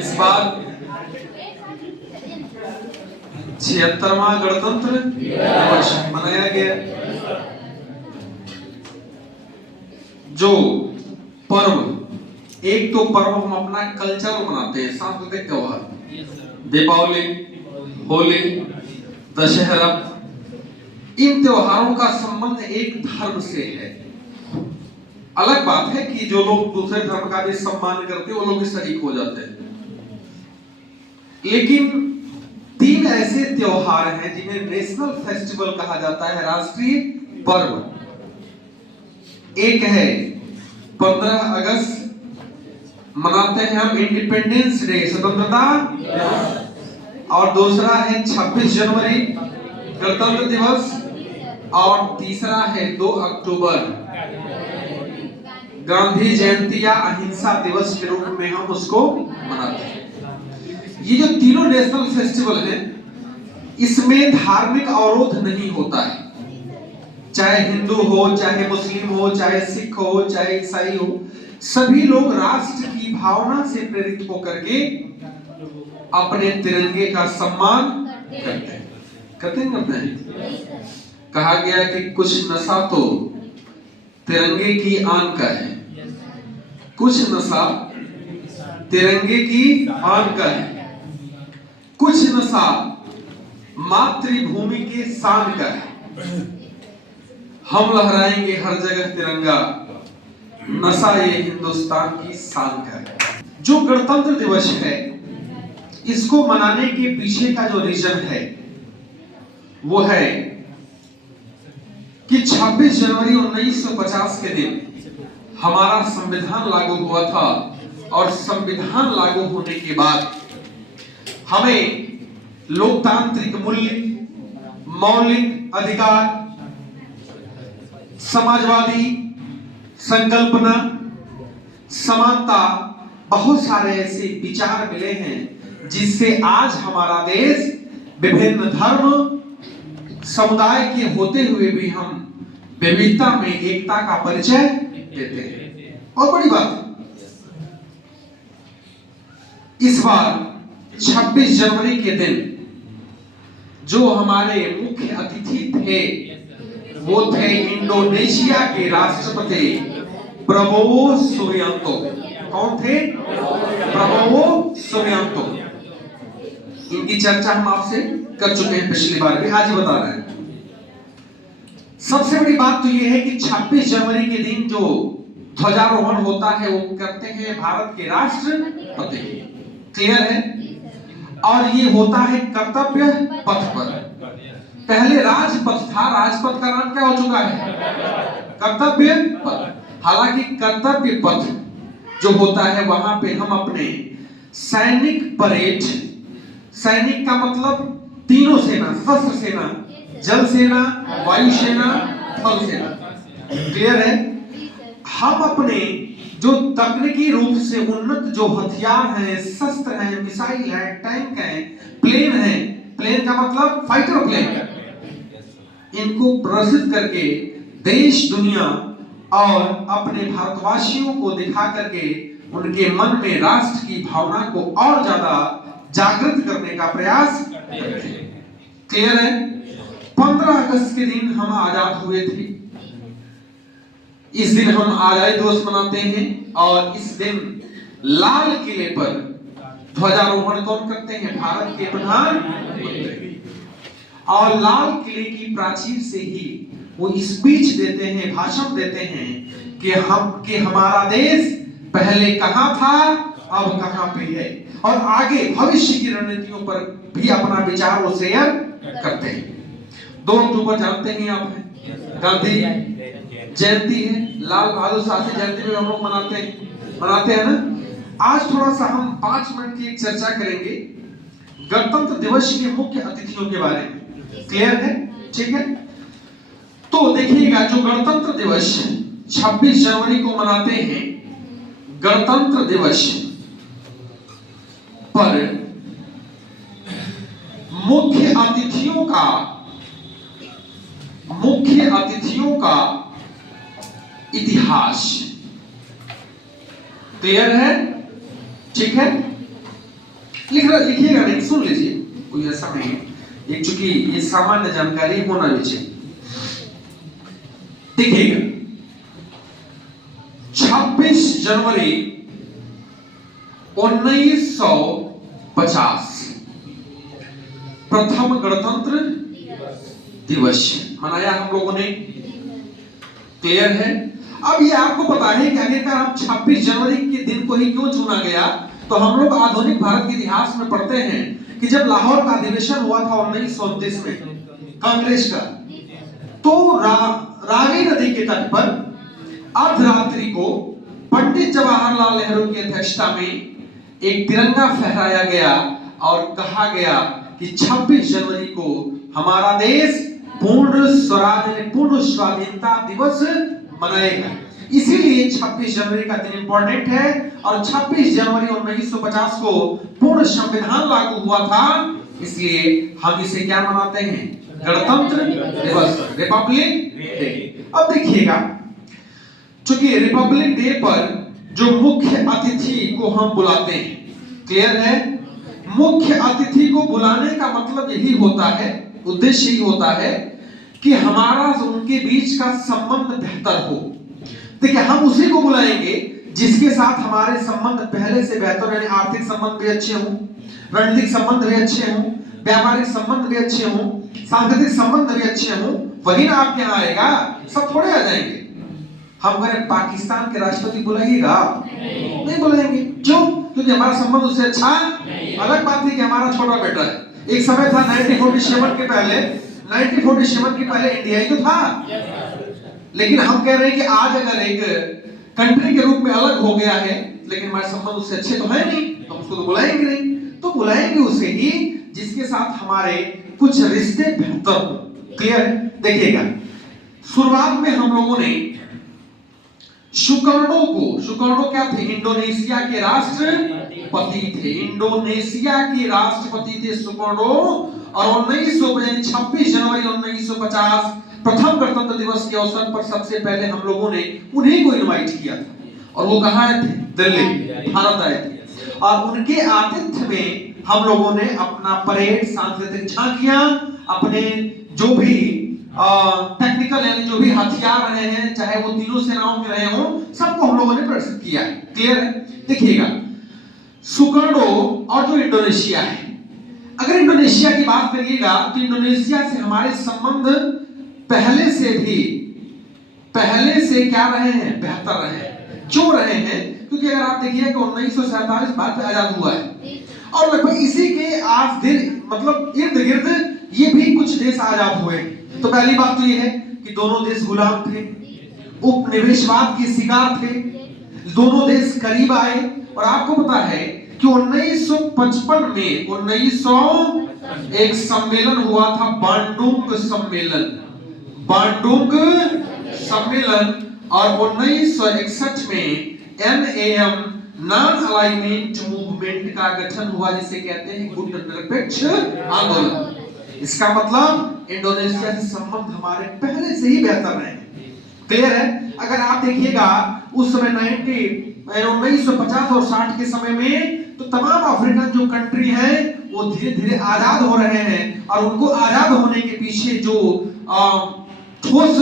इस बार 76वां गणतंत्र दिवस मनाया गया। जो पर्व, एक तो पर्व हम अपना कल्चर मनाते हैं, सांस्कृतिक त्योहार, दीपावली, होली, दशहरा, इन त्योहारों का संबंध एक धर्म से है। अलग बात है कि जो लोग दूसरे धर्म का भी सम्मान करते हैं वो लोग भी शरीक हो जाते हैं, लेकिन 3 ऐसे त्योहार हैं जिन्हें नेशनल फेस्टिवल कहा जाता है, राष्ट्रीय पर्व। एक है 15 अगस्त, मनाते हैं हम इंडिपेंडेंस डे, स्वतंत्रता दिवस। और दूसरा है 26 जनवरी, गणतंत्र दिवस। और तीसरा है 2 अक्टूबर, गांधी जयंती या अहिंसा दिवस के रूप में हम उसको मनाते हैं। ये जो तीनों नेशनल फेस्टिवल हैं, इसमें धार्मिक अवरोध नहीं होता है। चाहे हिंदू हो, चाहे मुस्लिम हो, चाहे सिख हो, चाहे ईसाई हो, सभी लोग राष्ट्र की भावना से प्रेरित होकर के अपने तिरंगे का सम्मान करते हैं। कहा गया कि कुछ नशा तो तिरंगे की आन का है, कुछ नशा तिरंगे की आन का है, कुछ नशा मातृभूमि के शान का है। हम लहराएंगे हर जगह तिरंगा, नशा ये हिंदुस्तान की शान का है। जो गणतंत्र दिवस है, इसको मनाने के पीछे का जो रीजन है वो है कि 26 जनवरी 1950 के दिन हमारा संविधान लागू हुआ था, और संविधान लागू होने के बाद हमें लोकतांत्रिक मूल्य, मौलिक अधिकार, समाजवादी संकल्पना, समानता, बहुत सारे ऐसे विचार मिले हैं जिससे आज हमारा देश विभिन्न धर्म समुदाय के होते हुए भी हम विविधता में एकता का परिचय देते हैं। और बड़ी बात, इस बार 26 जनवरी के दिन जो हमारे मुख्य अतिथि थे वो थे इंडोनेशिया के राष्ट्रपति प्रबोवो सुबियांतो। कौन थे? Prabowo Subianto. इनकी चर्चा हम आपसे कर चुके हैं पिछली बार भी, आज ही बता रहे हैं। सबसे बड़ी बात तो यह है कि 26 जनवरी के दिन जो ध्वजारोहण होता है वो करते हैं भारत के राष्ट्रपति। क्लियर है? और ये होता है कर्तव्य पथ पर। पहले राजपथ था, राजपथ का नाम क्या हो चुका है? कर्तव्य पथ। हालांकि कर्तव्य पथ जो होता है वहां पे हम अपने सैनिक परेड, सैनिक का मतलब तीनों सेना, सशस्त्र सेना, जल सेना, वायु सेना, थल सेना। क्लियर है? हम अपने जो तकनीकी रूप से उन्नत जो हथियार हैं, शस्त्र हैं, मिसाइल है, टैंक है, प्लेन है, प्लेन का मतलब फाइटर प्लेन, इनको प्रदर्शित करके देश, दुनिया और अपने भारतवासियों को दिखा करके उनके मन में राष्ट्र की भावना को और ज्यादा जागृत करने का प्रयास करते हैं। क्लियर है? 15 अगस्त के दिन हम आजाद हुए थे। इस दिन हम आजादी दिवस मनाते हैं, और इस दिन लाल किले पर ध्वजारोहण कौन करते हैं? भारत के प्रधानमंत्री। और लाल किले की प्राचीर से ही वो स्पीच देते हैं, भाषण देते हैं कि हमारा देश पहले कहां था, अब कहां पे है, और आगे भविष्य की रणनीतियों पर भी अपना विचार वो शेयर करते हैं। 2 अक्टूबर जानते हैं आप, गांधी जयंती है, लाल बहादुर शास्त्री जयंती भी हम लोग मनाते हैं ना। आज थोड़ा सा हम 5 मिनट की एक चर्चा करेंगे गणतंत्र दिवस के मुख्य अतिथियों के बारे में। क्लियर है? ठीक है। तो देखिएगा, जो गणतंत्र दिवस 26 जनवरी को मनाते हैं, गणतंत्र दिवस पर मुख्य अतिथियों का इतिहास। क्लियर है? ठीक है। लिखिएगा नहीं, सुन लीजिए, कोई ऐसा नहीं है, एक चूंकि ये सामान्य जानकारी होना भी चाहिए। देखिएगा 26 जनवरी 1950 प्रथम गणतंत्र दिवस मनाया हम लोगों ने, क्लियर है। अब ये आपको पता है कि आखिरकार हम 26 जनवरी के दिन को ही क्यों चुना गया, तो हम लोग आधुनिक भारत के इतिहास में पढ़ते हैं कि जब लाहौर का अधिवेशन हुआ था 1929 में कांग्रेस का, तो रावी नदी के तट पर अर्धरात्रि को पंडित जवाहरलाल नेहरू की अध्यक्षता में एक तिरंगा फहराया गया और कहा गया कि 26 जनवरी को हमारा देश पूर्ण स्वराज, पूर्ण स्वाधीनता दिवस मनाएगा। इसीलिए 26 जनवरी का दिन इंपॉर्टेंट है, और 26 जनवरी 1950 को पूर्ण संविधान लागू हुआ था, इसलिए हम इसे क्या मनाते हैं, गणतंत्र दिवस, रिपब्लिक डे। अब देखिएगा, चूंकि रिपब्लिक डे पर जो मुख्य अतिथि को हम बुलाते हैं, क्लियर है, मुख्य अतिथि को बुलाने का मतलब यही होता है, उद्देश्य यही होता है कि हमारा उनके बीच का संबंध बेहतर हो। देखिए, हम उसी को बुलाएंगे जिसके साथ हमारे संबंध पहले से बेहतर, यानी आर्थिक संबंध भी अच्छे हों, रणनीतिक संबंध भी अच्छे हों, व्यापारिक संबंध भी अच्छे हों, सांस्कृतिक संबंध भी अच्छे हों, वही ना आपके यहाँ आएगा, सब थोड़े आ जाएंगे। हम कहें पाकिस्तान के राष्ट्रपति बुलाइएगा, नहीं बुलाएंगे, क्यों? क्योंकि हमारा संबंध उससे अच्छा। अलग बात है कि हमारा छोटा बेटा है, एक समय था 1947 के पहले, 1947 के पहले इंडिया ही तो था, लेकिन हम कह रहे हैं कि आज अगर एक कंट्री के रूप में अलग हो गया है, लेकिन हमारे संबंध उससे अच्छे तो है नहीं, तो उसको तो बुलाएंगे नहीं। तो बुलाएंगे उसे ही जिसके साथ हमारे कुछ रिश्ते बेहतर हो, क्लियर? देखिएगा, शुरुआत में हम लोगों ने सुकर्णो क्या थे, इंडोनेशिया के राष्ट्रपति थे, इंडोनेशिया के राष्ट्रपति थे सुकर्णो, और 26 जनवरी 1950 प्रथम गणतंत्र दिवस के अवसर पर सबसे पहले हम लोगों ने उन्हीं को इनवाइट किया था, और वो कहाँ आए थे, दिल्ली, भारत आए थे, और उनके आतिथ्य में हम लोगों ने अपना परेड, सांस्कृतिक झांकियां, अपने जो भी टेक्निकल यानी जो भी हथियार रहे हैं, चाहे वो तीनों सेनाओं के रहे हों, सबको हम लोगों ने प्रदर्शित किया है, क्लियर है? देखिएगा, सुकर्णो और जो इंडोनेशिया है, अगर इंडोनेशिया की बात करिएगा तो इंडोनेशिया से हमारे संबंध पहले से क्या रहे हैं, बेहतर रहे हैं। क्यों रहे हैं? क्योंकि अगर आप देखिए कि 1947 भारत आजाद हुआ है, और लगभग इसी के आज दिन मतलब इर्द गिर्द ये भी कुछ देश आजाद हुए। तो पहली बात तो ये है कि दोनों देश गुलाम थे, उपनिवेशवाद के शिकार थे, दोनों देश करीब आए, और आपको पता है कि 1955 में एक सम्मेलन हुआ था, बांडुंग सम्मेलन, और 1961 में NAM, नॉन अलाइनमेंट मूवमेंट का गठन हुआ, जिसे कहते हैं गुट निरपेक्ष आंदोलन। इसका मतलब इंडोनेशिया से संबंध हमारे पहले से ही बेहतर रहे, क्लियर है? अगर आप देखिएगा उस समय 1950 और 60 के समय में तो तमाम अफ्रीकन जो कंट्री हैं वो धीरे धीरे आजाद हो रहे हैं, और उनको आजाद होने के पीछे जो ठोस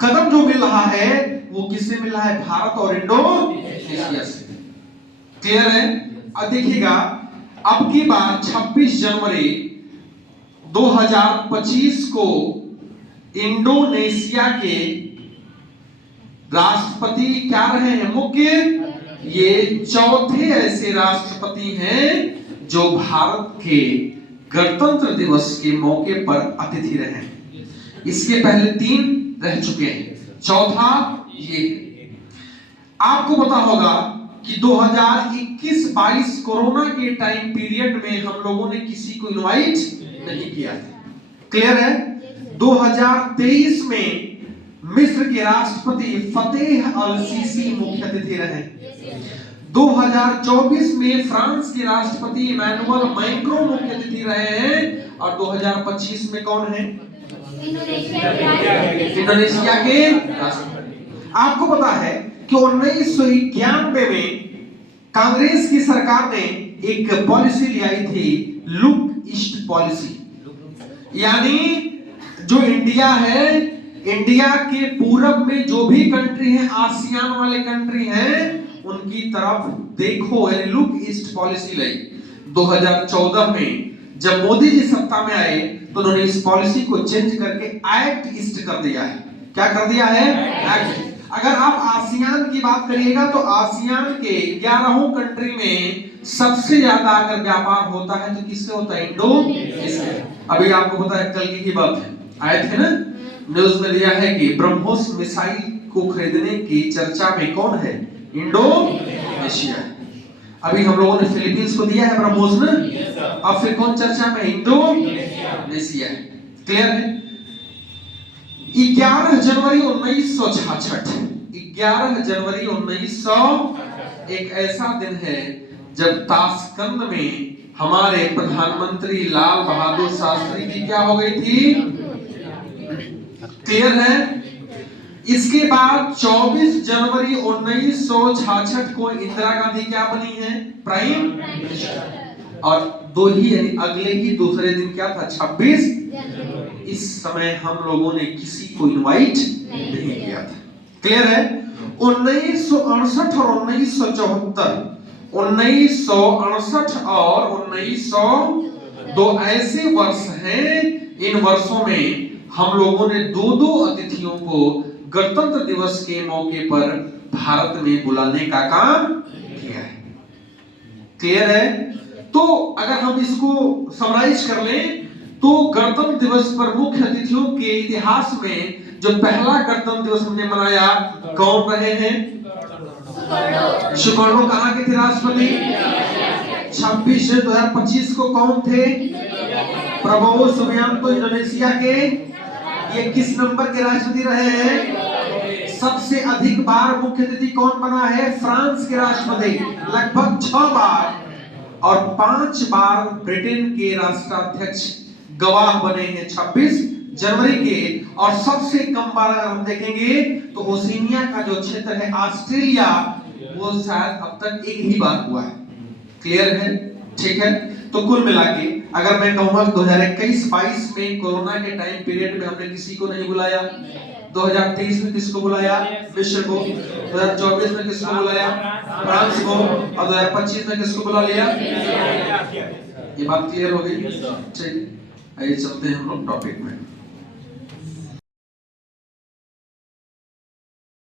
कदम जो मिल रहा है वो किससे मिल रहा है, भारत और इंडोनेशिया से, क्लियर है? अब देखिएगा, अब की बार 26 जनवरी 2025 को इंडोनेशिया के राष्ट्रपति क्या रहे हैं, मुख्य, ये चौथे ऐसे राष्ट्रपति हैं जो भारत के गणतंत्र दिवस के मौके पर अतिथि रहे हैं। इसके पहले 3 रह चुके हैं, चौथा ये। आपको पता होगा कि 2021-22 कोरोना के टाइम पीरियड में हम लोगों ने किसी को इनवाइट नहीं किया था, क्लियर है? 2023 में मिस्र के राष्ट्रपति फतेह अल सीसी मुख्य अतिथि रहे। 2024 में फ्रांस के राष्ट्रपति इमैनुअल मैक्रों मुख्य अतिथि रहे हैं, और 2025 में कौन है, इंडोनेशिया के राष्ट्रपति। आपको पता है कि 1991 में कांग्रेस की सरकार ने एक पॉलिसी ले आई थी, लुक ईस्ट पॉलिसी। यानी जो इंडिया है, इंडिया के पूरब में जो भी कंट्री है, आसियान वाले कंट्री हैं, उनकी तरफ देखो, यानी लुक ईस्ट पॉलिसी लाई। 2014 में जब मोदी जी सत्ता में आए तो उन्होंने इस पॉलिसी को चेंज करके एक्ट ईस्ट कर दिया है। क्या कर दिया है? एक्ट। अगर आप आसियान की बात करिएगा तो आसियान के 11 कंट्री में सबसे ज्यादा अगर व्यापार होता है तो किससे होता है? इंडो। अभी आपको पता है, कल की बात है, आए थे ना, न्यूज में दिया है कि ब्रह्मोस मिसाइल को खरीदने की चर्चा में कौन है? इंडोनेशिया। अभी हम लोगों ने फिलीपींस को दिया है ब्रह्मोस ने, अब फिर कौन चर्चा में? इंडोनेशिया। क्लियर है? 11 जनवरी 1966, 11 जनवरी 1900 एक ऐसा दिन है जब ताशकंद में हमारे प्रधानमंत्री लाल बहादुर शास्त्री की क्या हो गई थी? क्लियर है? इसके बाद 24 जनवरी 1966 को इंदिरा गांधी क्या बनी है? Prime minister. और दो ही यानी अगले ही दूसरे दिन क्या था? 26 जनवरी। इस समय हम लोगों ने किसी को इनवाइट नहीं किया था। क्लियर है? 1968 और 1974, 1968 और 1900 दो ऐसे वर्ष हैं, इन वर्षों में हम लोगों ने दो अतिथियों को गणतंत्र दिवस के मौके पर भारत में बुलाने का काम किया है। क्लियर है? तो अगर हम इसको समराइज कर लें तो गणतंत्र दिवस पर मुख्य अतिथियों के इतिहास में जो पहला गणतंत्र दिवस हमने मनाया, कौन रहे हैं? सुकर्णो कहाँ के थे राष्ट्रपति? 26 से 2025 को कौन थे? प्रबोवो सुबियांतो इंडोनेशिया के। ये किस नंबर के राष्ट्रपति रहे हैं? सबसे अधिक बार मुख्य अतिथि कौन बना है? फ्रांस के राष्ट्रपति, लगभग 6 बार, और 5 बार ब्रिटेन के राष्ट्राध्यक्ष गवाह बने हैं 26 जनवरी के। और सबसे कम बार अगर हम देखेंगे तो ओशिनिया का जो क्षेत्र है ऑस्ट्रेलिया, वो शायद अब तक एक ही बार हुआ है। क्लियर है? ठीक है? तो कुल मिला के अगर मैं कहूंगा 2021-22 में कोरोना के टाइम पीरियड में हमने किसी को नहीं बुलाया, 2023 में किसको बुलाया? मिस्र को, 2024 में किसको बुलाया? फ्रांस को, और 2025 में किसको बुला लिया? ये बात क्लियर हो गई? ठीक, आइए चलते हैं हम लोग टॉपिक में।